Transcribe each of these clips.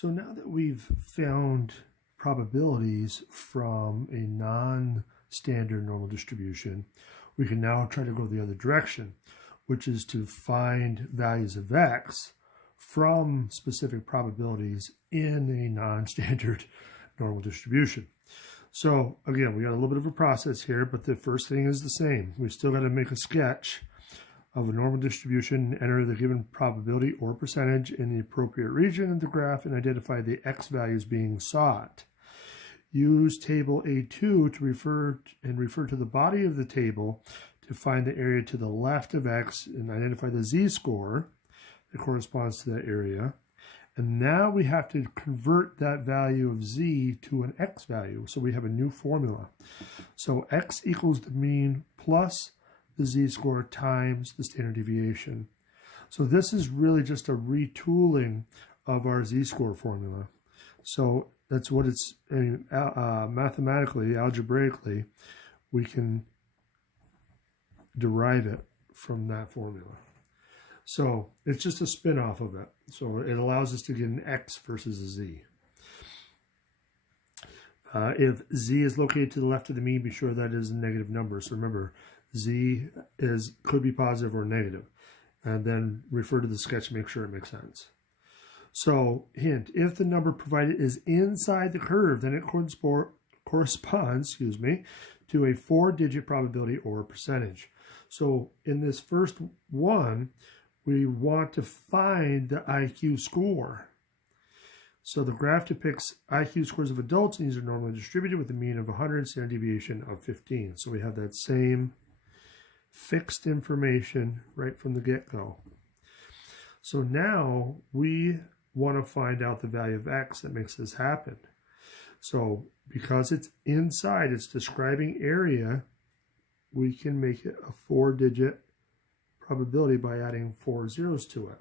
So now that we've found probabilities from a non-standard normal distribution, we can now try to go the other direction, which is to find values of x from specific probabilities in a non-standard normal distribution. So again, we got a little bit of a process here, but the first thing is the same. We still got to make a sketch of a normal distribution, enter the given probability or percentage in the appropriate region of the graph, and identify the x values being sought. Use table A2 to refer to the body of the table to find the area to the left of x and identify the z-score that corresponds to that area. And now we have to convert that value of z to an x value. So we have a new formula. So x equals the mean plus the z-score times the standard deviation. So this is really just a retooling of our z-score formula. So that's what it's, mathematically, algebraically, we can derive it from that formula. So it's just a spin-off of it. So it allows us to get an x versus a z. If z is located to the left of the mean, be sure that is a negative number. So remember, z could be positive or negative. And then refer to the sketch to make sure it makes sense. So, hint, if the number provided is inside the curve, then it corresponds to a 4-digit probability or percentage. So in this first one, we want to find the IQ score. So the graph depicts IQ scores of adults, and these are normally distributed with a mean of 100, standard deviation of 15. So we have that same fixed information right from the get-go. So now we want to find out the value of x that makes this happen. So because it's inside, it's describing area, we can make it a 4-digit probability by adding 4 zeros to it.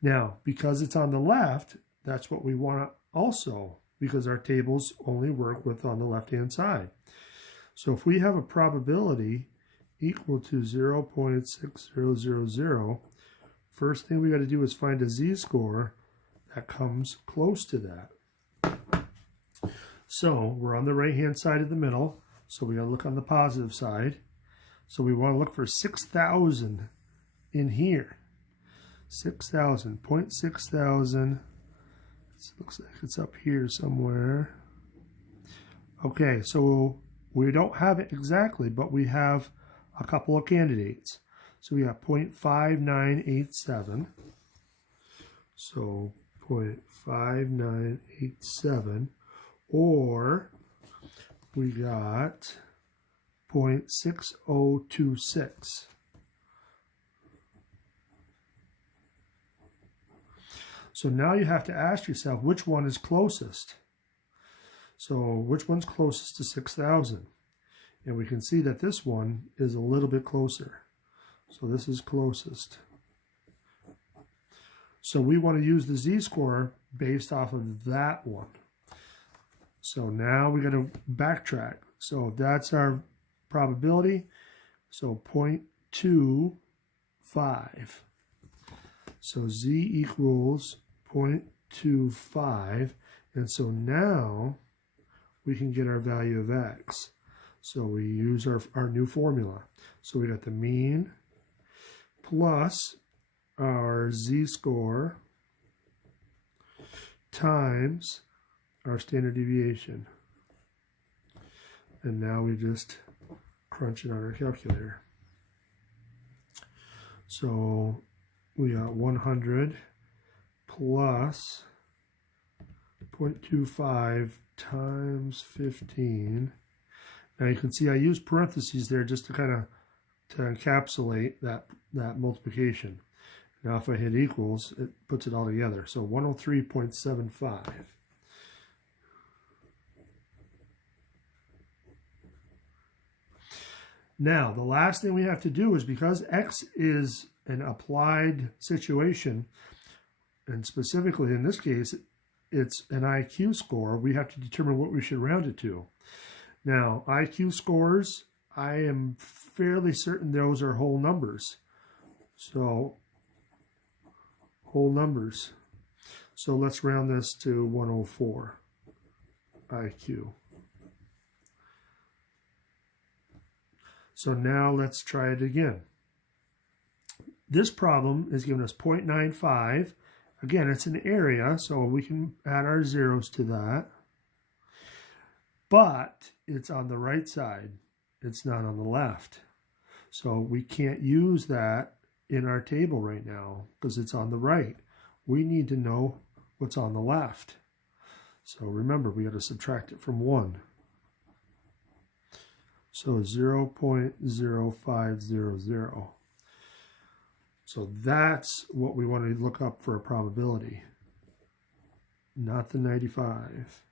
Now, because it's on the left, that's what we want also, because our tables only work with on the left-hand side. So if we have a probability equal to 0.6000, first thing we got to do is find a z-score that comes close to that. So we're on the right-hand side of the middle, so we got to look on the positive side. So we want to look for 6,000 in here. 6,000, 0.6000. It looks like it's up here somewhere. Okay, so we don't have it exactly, but we have a couple of candidates. So we have 0.5987. So 0.5987, or we got 0.6026. So now you have to ask yourself which one is closest. So which one's closest to 6,000? And we can see that this one is a little bit closer. So this is closest. So we want to use the z-score based off of that one. So now we got to backtrack. So that's our probability. So 0.25. So z equals 0.25. And so now we can get our value of x. So we use our new formula. So we got the mean plus our z-score times our standard deviation. And now we just crunch it on our calculator. So we got 100 plus 0.25 times 15. Now you can see I use parentheses there just to kind of encapsulate that multiplication. Now if I hit equals, it puts it all together. So 103.75. Now, the last thing we have to do is, because x is an applied situation, and specifically in this case, it's an IQ score, we have to determine what we should round it to. Now, IQ scores, I am fairly certain those are whole numbers. So, whole numbers. So let's round this to 104 IQ. So now let's try it again. This problem is giving us 0.95. Again, it's an area, so we can add our zeros to that. But it's on the right side. It's not on the left. So we can't use that in our table right now because it's on the right. We need to know what's on the left. So remember, we got to subtract it from 1. So 0.0500. So that's what we want to look up for a probability, not the 95.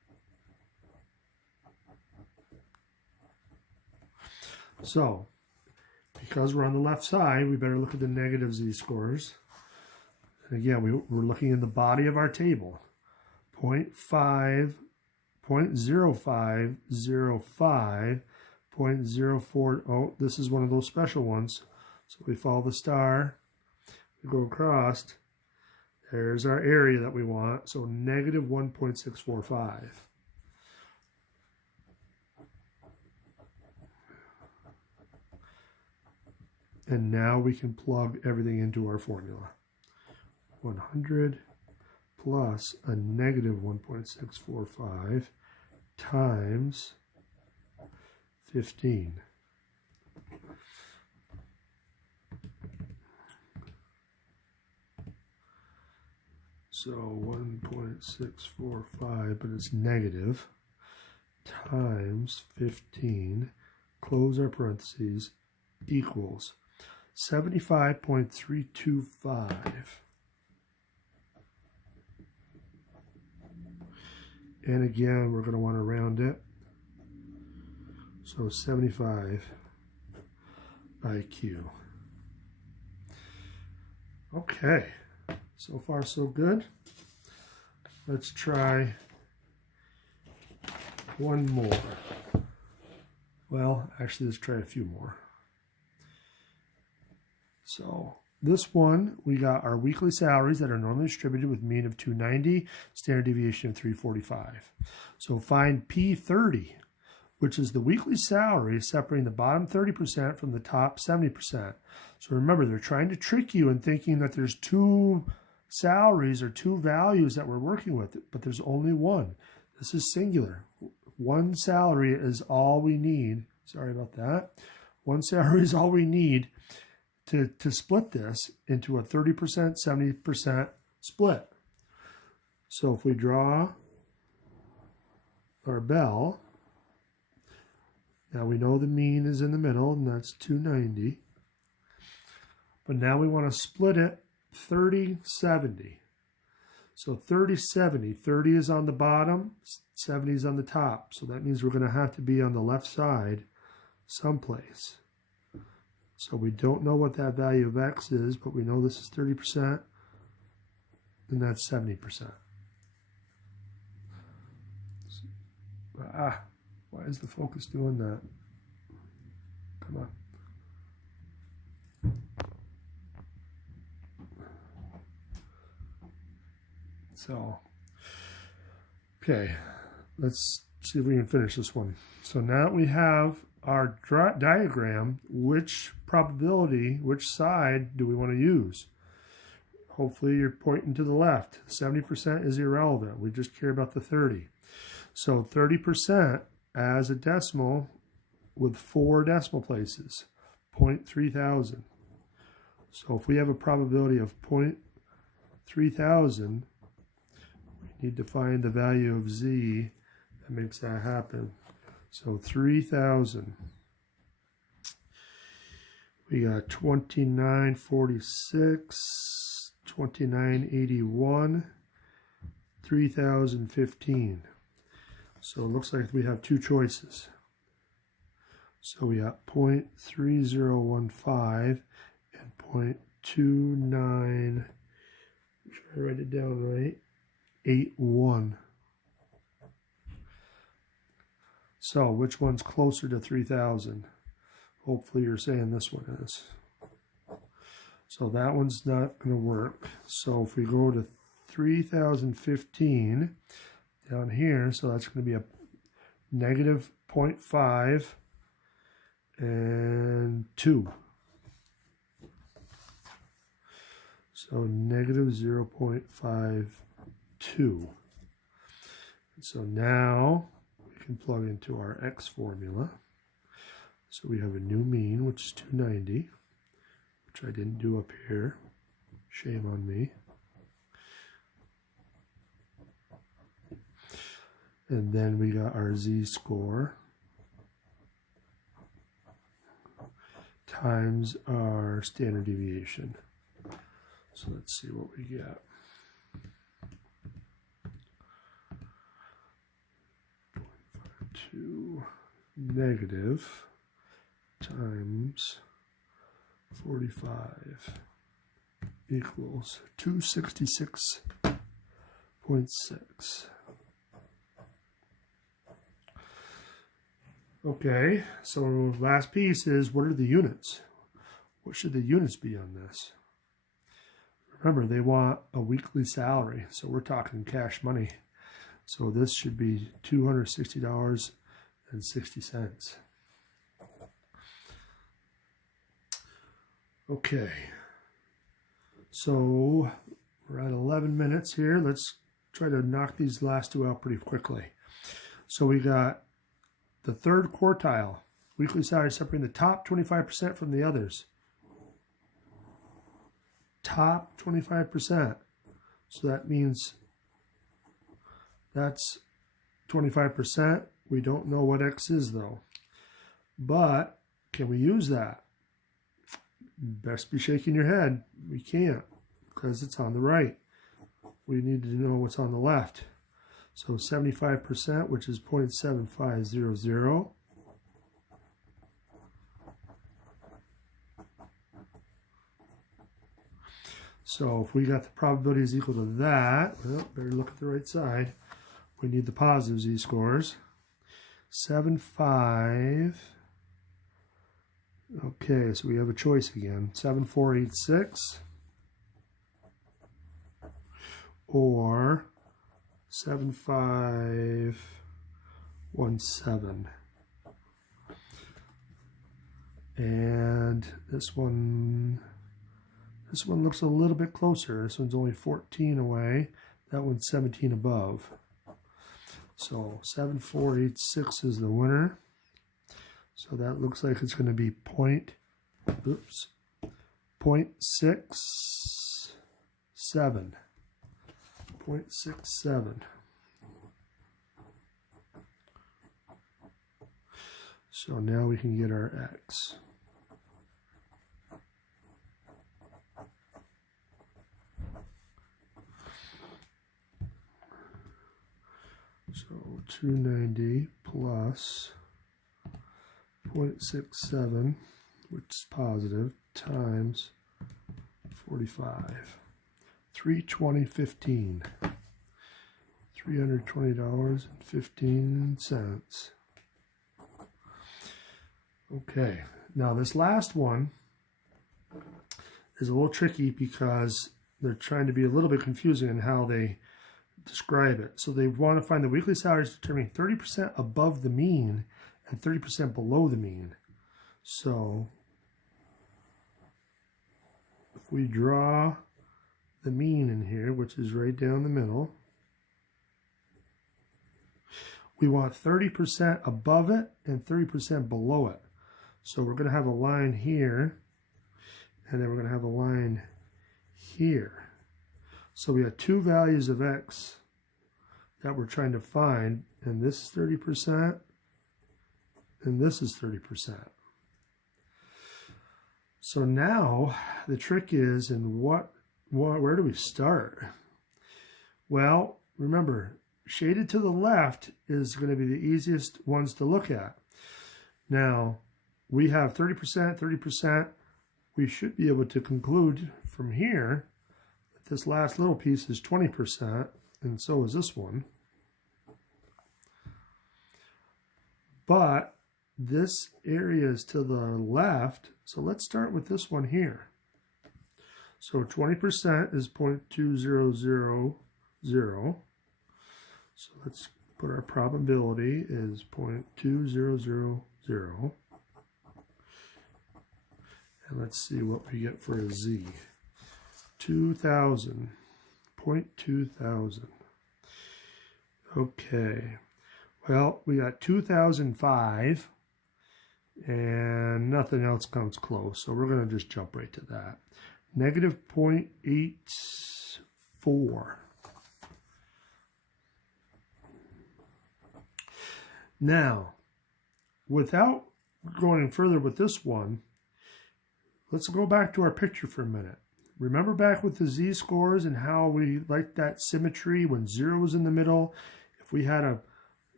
So, because we're on the left side, we better look at the negative z-scores. And again, we're looking in the body of our table. 0.5, 0.0505, 0.04. Oh, this is one of those special ones. So we follow the star. We go across. There's our area that we want. So negative 1.645. And now we can plug everything into our formula. 100 plus a negative 1.645 times 15. So 1.645, but it's negative, times 15, close our parentheses, equals 75.325. And again, we're going to want to round it. So 75 IQ. Okay, so far so good. Let's try one more. Well, actually, let's try a few more. So this one, we got our weekly salaries that are normally distributed with mean of 290, standard deviation of 345. So find P30, which is the weekly salary separating the bottom 30% from the top 70%. So remember, they're trying to trick you in thinking that there's two salaries or two values that we're working with, but there's only one. This is singular. One salary is all we need. Sorry about that. One salary is all we need to split this into a 30%, 70% split. So if we draw our bell, now we know the mean is in the middle, and that's 290. But now we want to split it 30-70. So 30-70, 30 is on the bottom, 70 is on the top. So that means we're going to have to be on the left side someplace. So we don't know what that value of x is, but we know this is 30%, and that's 70%. Why is the focus doing that? Come on. So, okay, let's see if we can finish this one. So now that we have our diagram, which probability, which side do we want to use? Hopefully you're pointing to the left. 70% is irrelevant. We just care about the 30. So 30% as a decimal with 4 decimal places, 0.3000. So if we have a probability of 0.3000, we need to find the value of z that makes that happen. So 3000. We got 2946, 2981, 3015. So it looks like we have two choices. So we got 0.3015 and 0.29, try to write it down right, 81. So which one's closer to 3000? Hopefully you're saying this one is. So that one's not going to work. So if we go to 3015 down here, so that's going to be a negative 0.5 and 2. So negative 0.52. So now we can plug into our x formula. So we have a new mean, which is 290, which I didn't do up here. Shame on me. And then we got our z-score times our standard deviation. So let's see what we get. 0.52 negative times 45 equals 266.6. Okay, so last piece is, what are the units? What should the units be on this? Remember, they want a weekly salary, so we're talking cash money. So this should be $260.60. Okay, so we're at 11 minutes here. Let's try to knock these last two out pretty quickly. So we got the third quartile, weekly salary separating the top 25% from the others. Top 25%. So that means that's 25%. We don't know what X is though. But can we use that? Best be shaking your head. We can't because it's on the right. We need to know what's on the left. So 75%, which is 0.7500. So if we got the probability is equal to that, well, better look at the right side. We need the positive z-scores. 7.5. Okay, so we have a choice again. 7.486 or 7.517. And this one looks a little bit closer. This one's only 14 away. That one's 17 above. So 7.486 is the winner. So that looks like it's going to be 0.67. 0.67. So now we can get our X. So 290 plus 0.67, which is positive, times 45. 320.15. $320.15. Okay, now this last one is a little tricky because they're trying to be a little bit confusing in how they describe it. So they want to find the weekly salaries determining 30% above the mean and 30% below the mean. So if we draw the mean in here, which is right down the middle, we want 30% above it and 30% below it. So we're going to have a line here, and then we're going to have a line here. So we have two values of X that we're trying to find, and this is 30%, and this is 30%. So now the trick is, where do we start? Well, remember, shaded to the left is going to be the easiest ones to look at. Now, we have 30%, 30%. We should be able to conclude from here that this last little piece is 20%, and so is this one. But this area is to the left, so let's start with this one here. So 20% is 0.2000. So let's put our probability is 0.2000. And let's see what we get for a z. 2,000. 0.2000. Okay. Well, we got 2005. And nothing else comes close. So we're going to just jump right to that. Negative 0.84. Now, without going further with this one, let's go back to our picture for a minute. Remember back with the z-scores and how we liked that symmetry when 0 was in the middle? If we had a,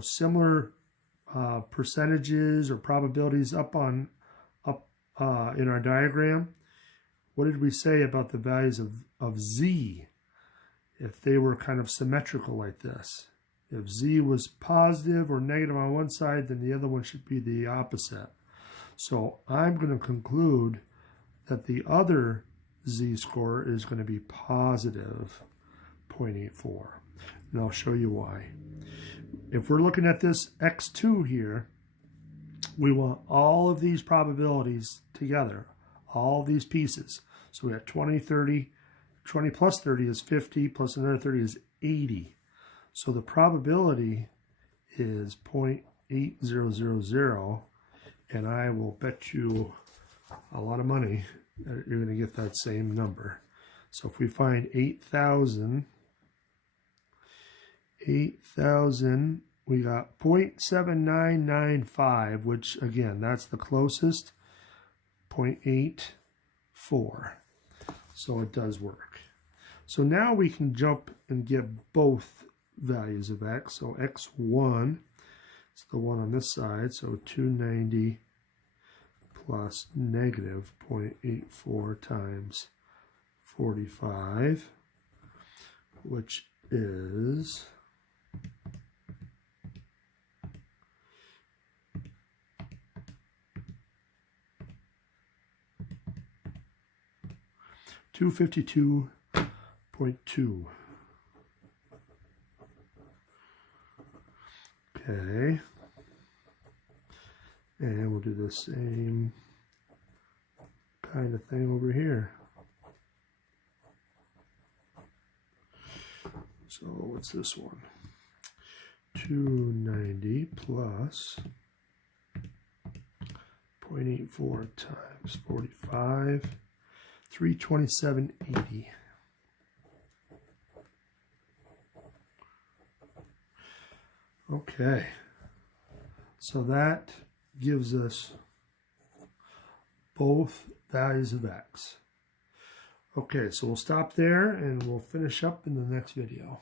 similar percentages or probabilities up in our diagram, what did we say about the values of z if they were kind of symmetrical like this? If z was positive or negative on one side, then the other one should be the opposite. So I'm going to conclude that the other z-score is going to be positive 0.84. And I'll show you why. If we're looking at this x2 here, we want all of these probabilities together, all these pieces. So we got 20, 30, 20 plus 30 is 50, plus another 30 is 80. So the probability is 0.8000, and I will bet you a lot of money that you're going to get that same number. So if we find 8,000, we got 0.7995, which again, that's the closest, 0.84. So it does work. So now we can jump and get both values of x. So x1 is the one on this side, so 290 plus negative 0.84 times 45, which is 252.2. Okay. And we'll do the same kind of thing over here. So what's this one? 290 plus 0.84 times 45, 327.80. Okay, so that gives us both values of x. Okay, so we'll stop there and we'll finish up in the next video.